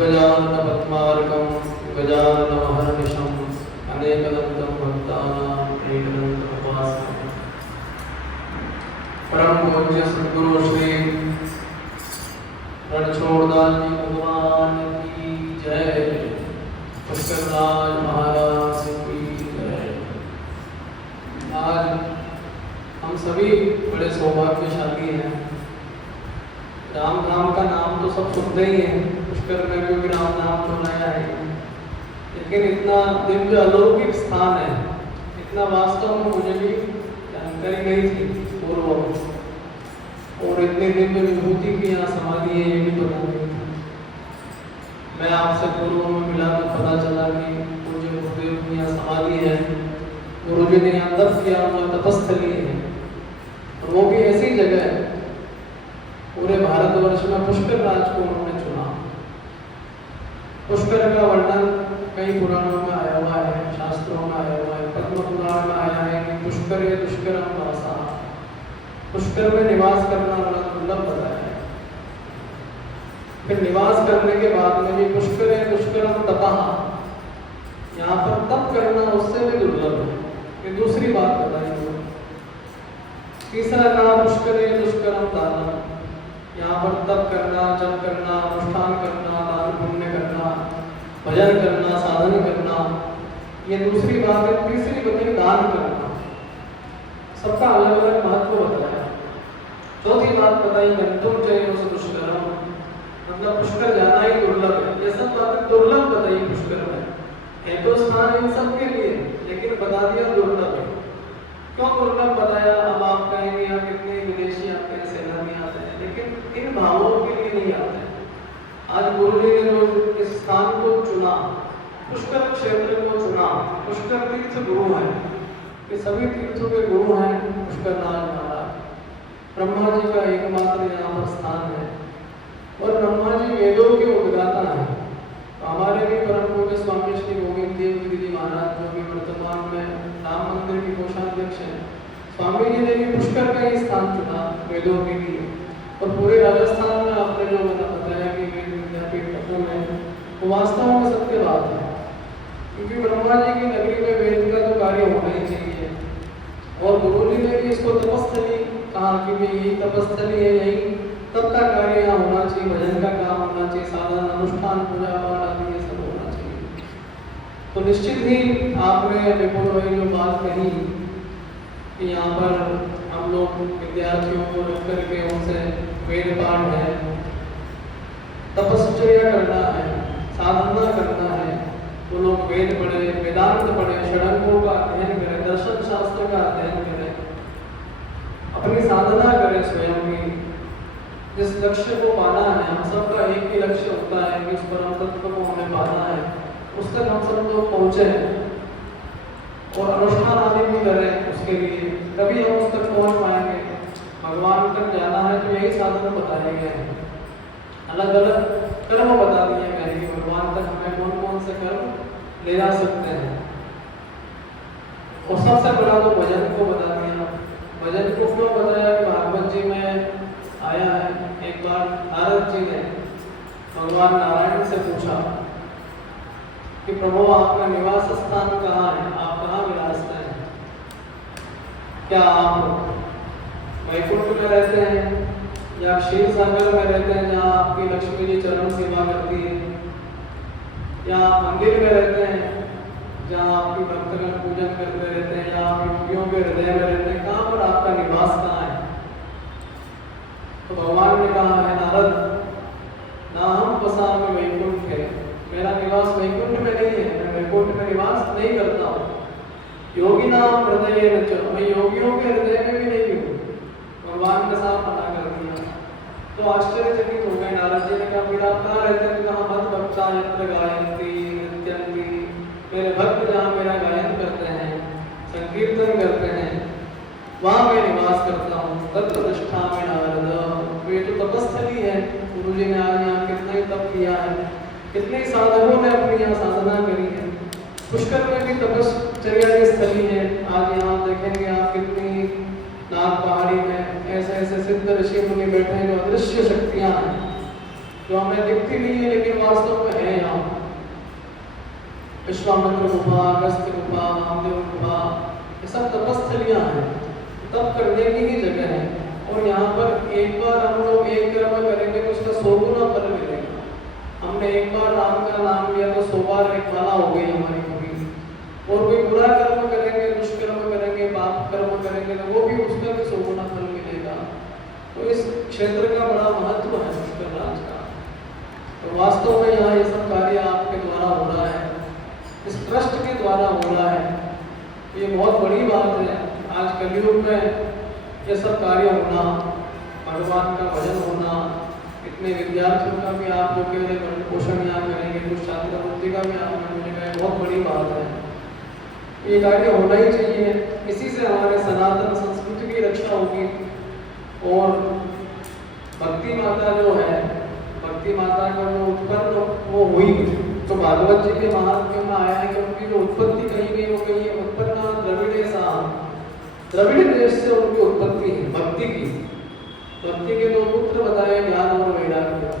गजाननपद्मार्कं गजाननमहर्निशम् अनेकदन्तं भक्तानां एकदन्तमुपास्महे। परम पूज्य सद्गुरु श्री रणछोड़दास जी भगवान की जय। पुष्करराज महाराज की जय। आज हम सभी बड़े सौभाग्यशाली हैं। राम धाम का नाम तो सब सुनते ही हैं, पुष्कर में भी राम नाम तो नया है, लेकिन इतना दिव्य अलौकिक स्थान है, इतना वास्तव में मुझे भी जानकारी नहीं थी पूर्व, और इतनी दिव्य विभूति की यहाँ समाधि है ये भी पता नहीं था। मैं आपसे पूर्व में मिला तो पता चला कि पूज्य गुरुदेव की यहाँ समाधि है, गुरु जी ने यहाँ तप किया, जो तपस्थली है, और वो भी ऐसी जगह है पूरे भारतवर्ष में पुष्कर राज को उन्होंने चुना। पुष्कर का वर्णन कई पुराणों में आया हुआ है, शास्त्रों में आया हुआ है, पद्म पुराण में आया है कि पुष्कर दुष्करम वासा, पुष्कर में निवास करना बड़ा दुर्लभ बताया है। फिर निवास करने के बाद में भी पुष्कर दुष्करम तपः, यहाँ पर तप करना उससे भी दुर्लभ है, ये दूसरी बात बताई। तीसरा नाम पुष्कर दुष्करम दानम, यहाँ पर तप करना, जप करना, अनुष्ठान करना, दान पुण्य करना, भजन करना, साधन करना, ये दूसरी बात है। तीसरी बताई दान करना, सबका अलग अलग महत्व बताया। चौथी बात बताई गंतुम चैव दुष्करम, मतलब पुष्कर जाना ही दुर्लभ है। ये सब बातें दुर्लभ बताई पुष्कर में, है तो स्थान इन सबके लिए, लेकिन बता दिया दुर्लभ है। क्यों दुर्लभ बताया? अब आप कहेंगे यहाँ कितने विदेशी आते हैं, सैलानी आते हैं, लेकिन इन भावों के लिए नहीं आते हैं। आज गुरु जी ने जो इस स्थान को चुना, पुष्कर क्षेत्र को चुना, पुष्कर तीर्थ गुरु है, ये सभी तीर्थों के गुरु हैं पुष्करनाथ महाराज। ब्रह्मा जी का एकमात्र यहाँ पर स्थान है, और ब्रह्मा जी वेदों के उद्गाता है। तो हमारे भी परम पूज्य स्वामी श्री गोविंद देव गिरि जी महाराज, जो भी वर्तमान में राम मंदिर के कोषाध्यक्ष हैं, स्वामी जी ने भी पुष्कर का ही स्थान चुना वेदों के लिए। और पूरे राजस्थान में आपने जो बताया कि वेद विद्यापीठ में, वो वास्तव में सत्य बात है, क्योंकि ब्रह्मा जी की नगरी में वेद का तो कार्य होना ही चाहिए। और गुरु जी ने भी इसको तपस्थली कहा कि यही तपस्थली है, यही तब का कार्य यहाँ होना चाहिए, भजन का काम होना चाहिए, साधन अनुष्ठान पूजा पाठ आदि ये सब होना चाहिए। तो निश्चित ही आपने विपुल भाई जो बात कही कि यहाँ पर हम लोग विद्यार्थियों को रख करके उनसे वेद पाठ है, तपश्चर्या करना है, साधना करना है, तो लोग वेद पढ़े, वेदांत पढ़े, षडंगों का अध्ययन करें, दर्शन शास्त्र का अध्ययन करें, अपनी साधना करें स्वयं की। जिस लक्ष्य को पाना है, हम सबका एक ही लक्ष्य होता है कि उस परम तत्व को हमें पाना है, उस तक हम सब लोग पहुँचे और अनुष्ठान आदि भी करें उसके लिए, तभी हम उस तक पहुँच पाएंगे। भगवान तक जाना है तो यही साधन बताए गए हैं, अलग अलग कर्म बता दिए गए हैं कि भगवान तक हमें कौन कौन से कर्म ले जा सकते हैं। और सबसे बड़ा तो भजन को बता दिया। भजन को क्यों बताया? भागवत जी में आया है, एक बार नारद जी ने भगवान नारायण से पूछा कि प्रभु आपका निवास स्थान कहाँ है, आप कहाँ विराजते हैं? क्या आप वैकुंठ में रहते हैं या क्षीर सागर में रहते हैं जहाँ आपकी लक्ष्मी जी चरण सेवा करती है, या आप मंदिर में रहते हैं जहाँ आपकी भक्तगण पूजन करते रहते हैं, या आप योगियों के हृदय में रहते हैं, कहाँ पर आपका निवास कहाँ है? तो भगवान ने कहा है नारद, ना हम बसा में वैकुंठ है, मेरा निवास वैकुंठ में नहीं है, मैं वैकुंठ में निवास नहीं करता हूँ। योगी नाम हृदय न चलो, मैं योगियों के हृदय में भी नहीं हूँ। भगवान ने साफ मना कर दिया। तो आश्चर्यचकित हो गए नारद जी ने कहा, फिर आप कहाँ रहते हैं? कहा मत भक्ता यत्र गायन्ति नृत्यन्ति, मेरे भक्त जहाँ मेरा गायन करते हैं, संकीर्तन करते हैं, वहाँ मैं निवास करता हूँ। तत्र निष्ठा में नारद, तो ये जो तपस्थली है, गुरु जी ने आज यहाँ कितना ही तप किया है, कितने साधकों ने अपनी यहाँ साधना करी है। पुष्कर में भी तपश्चर्या की स्थली है। आज यहाँ देखेंगे आप कितनी नाग पहाड़ी में ऐसे ऐसे सिद्ध ऋषि मुनि बैठे हैं जो अदृश्य शक्तियाँ हैं, जो हमें दिखती नहीं है लेकिन वास्तव में है यहाँ। विश्वामित्र गुफा, अगस्त्य गुफा, महादेव गुफा, ये सब तपस्थलियाँ हैं, तप करने की ही जगह है। और यहाँ पर एक बार हम लोग एक कर्म करेंगे तो उसका 100 गुना फल मिलेगा। हमने एक बार राम का नाम लिया तो 100 बार एक माला हो गई हमारी पूरी। और कोई बुरा कर्म करेंगे, दुष्कर्म करेंगे, पाप कर्म करेंगे तो वो भी उसका भी 100 गुना फल मिलेगा। तो इस क्षेत्र का बड़ा महत्व है पुष्कर राज का। तो वास्तव में यहाँ ये सब कार्य आपके द्वारा हो रहा है, इस ट्रस्ट के द्वारा हो रहा है। ये बहुत बड़ी बात है। आज कलयुग में ये सब कार्य होना, भगवान का भजन होना, इतने विद्यार्थियों का भी आप लोग के पोषण यहाँ करेंगे, कुछ छात्रवृत्ति का भी आप मिलेगा, बहुत बड़ी बात है। ये कार्य होना ही चाहिए। इसी से हमारे सनातन संस्कृति की रक्षा होगी। और भक्ति माता जो है, भक्ति माता का जो उत्पन्न वो हुई, तो भागवत जी के महात्म्य में आया है कि उनकी जो उत्पत्ति कही गई वो कही है उत्पन्न द्रविड़े सा, द्रविड़ देश से उनकी उत्पत्ति है भक्ति की। भक्ति के दो पुत्र बताए, ज्ञान और वैराग्य।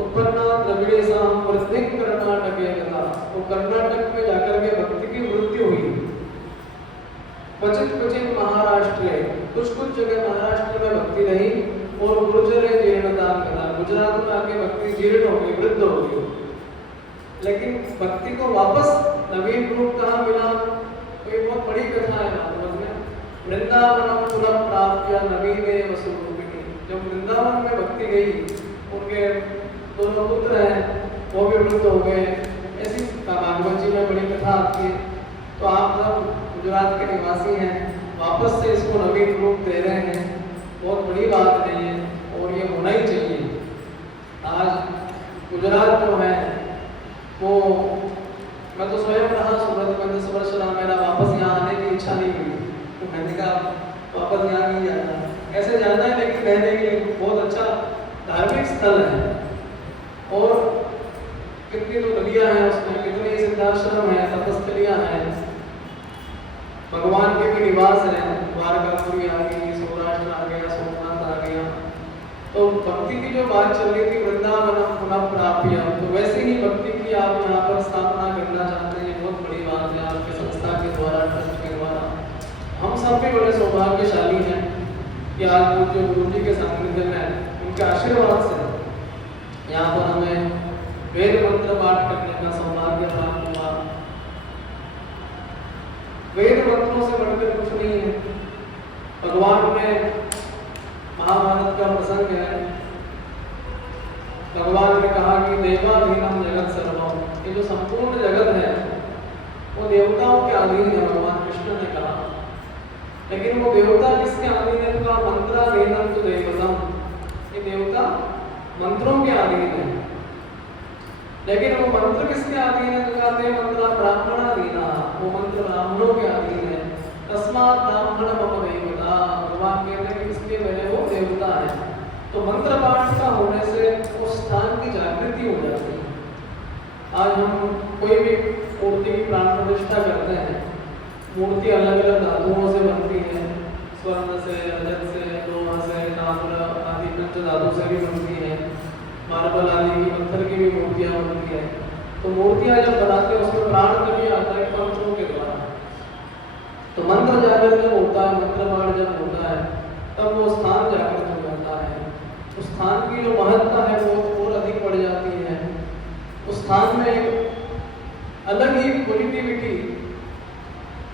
उत्पन्न द्रविड़े सा प्रत्येक कर्नाटक गता, वो कर्नाटक में जाकर के भक्ति की वृत्ति हुई। क्वचित क्वचित महाराष्ट्र, कुछ कुछ जगह महाराष्ट्र में भक्ति रही और गुर्जर जीर्णता करा, गुजरात में आके भक्ति जीर्ण हो गई, वृद्ध हो गई। लेकिन भक्ति को वापस नवीन रूप कहाँ मिला? तो ये बहुत बड़ी कथा है भागवत में। वृंदावन पुनः प्राप्त नवीने वसुरूपिणी, जब वृंदावन में भक्ति गई, उनके दोनों पुत्र हैं वो भी वृद्ध हो गए। ऐसी भागवत जी में बड़ी कथा आती है। तो आप सब गुजरात के निवासी हैं, वापस से इसको नवीन रूप दे रहे हैं, बहुत बड़ी बात है ये, और ये होना ही चाहिए। आज गुजरात जो है वो, मैं तो स्वयं रहा सूरत में 10 वर्ष रहा, मेरा वापस यहाँ आने की इच्छा नहीं हुई। तो मैंने कहा वापस यहाँ नहीं जाना, ऐसे जाना है लेकिन रहने के लिए बहुत अच्छा धार्मिक स्थल है। और कितनी तो नदियाँ हैं उसमें, कितने सिद्धाश्रम है, तपस्थलियाँ हैं, भगवान के भी निवास है। द्वारकापुरी आ गई, सौराष्ट्र आ गया, सोमनाथ आ गया। तो भक्ति की जो बात चल रही थी, वृंदावन पुनः प्राप्य, तो वैसे ही भक्ति की आप यहाँ पर स्थापना करना चाहते हैं। ये बहुत बड़ी बात है आपके संस्था के द्वारा, ट्रस्ट के द्वारा। हम सब भी बड़े सौभाग्यशाली हैं कि आज जो गुरु जी के सानिध्य में, उनके आशीर्वाद से यहाँ पर हमें वेद मंत्र पाठ करने का सौभाग्य प्राप्त हुआ। वेद मंत्रों से बढ़कर कुछ नहीं है। भगवान में महाभारत का प्रसंग है, भगवान ने कहा कि देवाधीनम जगत सर्वम, ये जो संपूर्ण जगत है वो देवताओं के अधीन है, भगवान कृष्ण ने कहा। लेकिन वो देवता किसके अधीन है? तो मंत्राधीनम तो देवतम, ये देवता मंत्रों के अधीन है। लेकिन वो मंत्र किसके अधीन है? तो कहते हैं मंत्र ब्राह्मणाधीना, वो मंत्र ब्राह्मणों के अधीन है। तस्मात् ब्राह्मण मम देवता, भगवान कहते हैं इसलिए मेरे वो देवता है। तो मंत्र पाठ का होने से उस स्थान की जागृति हो जाती है। आज हम कोई भी मूर्ति की प्राण प्रतिष्ठा करते हैं, मूर्ति अलग अलग धातुओं से बनती है, स्वर्ण से, रजत से, लोहा से, ताम्र आदि पंच धातु से भी बनती है, मार्बल आदि की पत्थर की भी मूर्तियाँ बनती है। तो मूर्तियाँ जब बनाते हैं उसमें प्राण तभी आता है मंत्रों के द्वारा। तो मंत्र जागृत जब होता है, मंत्र पाठ जब होता है, तब वो स्थान जागृत हो जाता है। उस स्थान की जो महत्ता है वो और अधिक बढ़ जाती है। उस स्थान में एक अलग ही पॉजिटिविटी,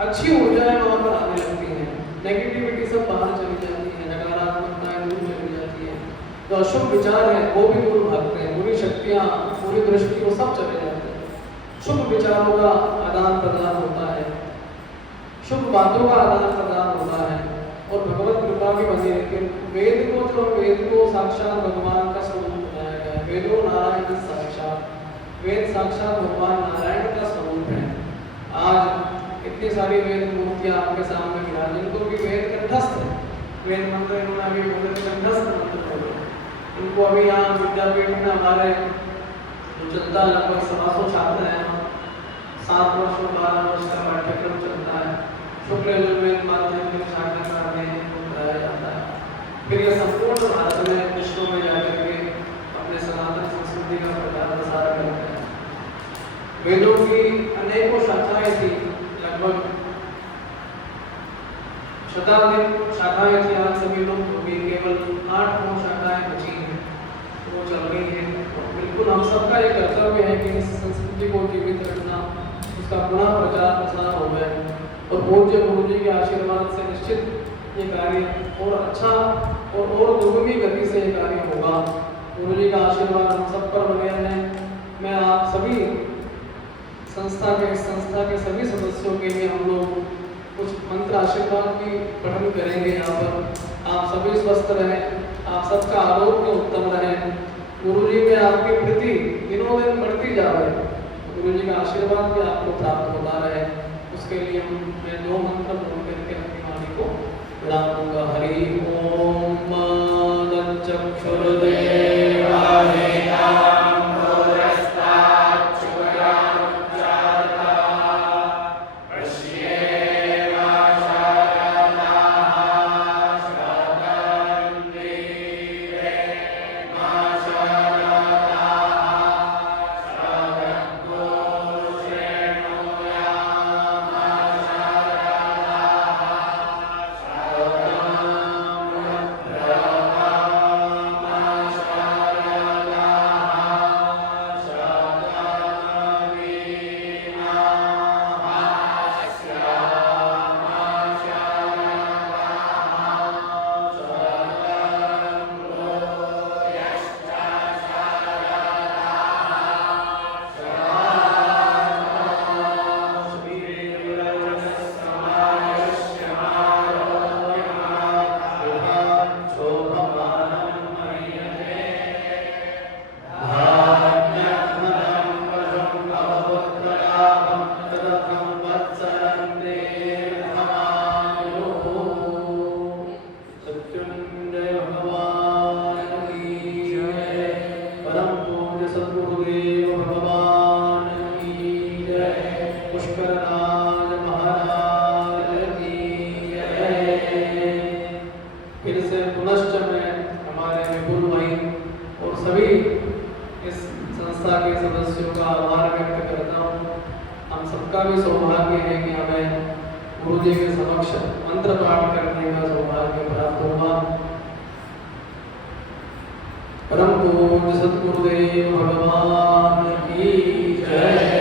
अच्छी ऊर्जाएं वहाँ पर आने लगती हैं, नेगेटिविटी सब बाहर चली जाती है, नकारात्मकताएं दूर चली जाती है, जो अशुभ विचार है वो भी दूर भागते हैं, बुरी शक्तियाँ, बुरी दृष्टि वो सब चले जाते हैं। शुभ विचारों का आदान प्रदान होता है, शुभ बातों का आदान प्रदान होता है, और भगवत कृपा भी बनी रहती है। वेद को, जो वेद को साक्षात भगवान का स्वरूप बनाया गया है। वेदो नारायण साक्षात, वेद साक्षात भगवान नारायण का स्वरूप है। आज इतनी सारी वेद मूर्तियाँ आपके सामने मिला, जिनको भी वेद कंठस्थ है, वेद मंत्र इन्होंने अभी कंठस्थ मंत्र बोले। इनको अभी यहाँ विद्यापीठ में हमारे चलता लगभग 700 छात्र हैं, 7 वर्ष और 12 वर्ष का पाठ्यक्रम चलता है। शुक्ल यजुर्वेद माध्यमिक शाखा का अध्ययन कराया जाता है। फिर ये संपूर्ण भारत में विश्व में जाकर के अपने सनातन प्रसार करते हैं। वेदों की अनेकों शाखाएं थी, लगभग शताधिक शाखाएं थी, आज सभी लोग अभी केवल 8-9 शाखाएं बची हैं, वो चल रही है। बिल्कुल हम सबका ये कर्तव्य है कि इस संस्कृति को जीवित रखना, उसका पुनः प्रचार प्रसार हो जाए और पूज्य गुरु जी के आशीर्वाद से निश्चित ये कार्य और अच्छा और दुगनी गति से ये कार्य होगा। गुरु जी का आशीर्वाद हम सब पर बने रहे। मैं आप सभी संस्था के सभी सदस्यों के लिए हम लोग कुछ मंत्र आशीर्वाद की पठन करेंगे। यहाँ पर आप सभी स्वस्थ रहें, आप सबका आरोग्य उत्तम रहे, गुरु जी में आपकी प्रीति दिनों दिन बढ़ती जा रही है, गुरु जी का आशीर्वाद भी आपको प्राप्त होता रहे। उसके लिए मैं 2 मंत्र बोल करके अपनी वाणी को विराम दूंगा। हरि ओम चक्षुर्देवाय सदस्यों का आभार व्यक्त करता हूँ। हम सबका भी सौभाग्य है कि हमें गुरु जी के समक्ष मंत्र पाठ करने का सौभाग्य प्राप्त हुआ। परम पूज्य सद्गुरुदेव भगवान की जय।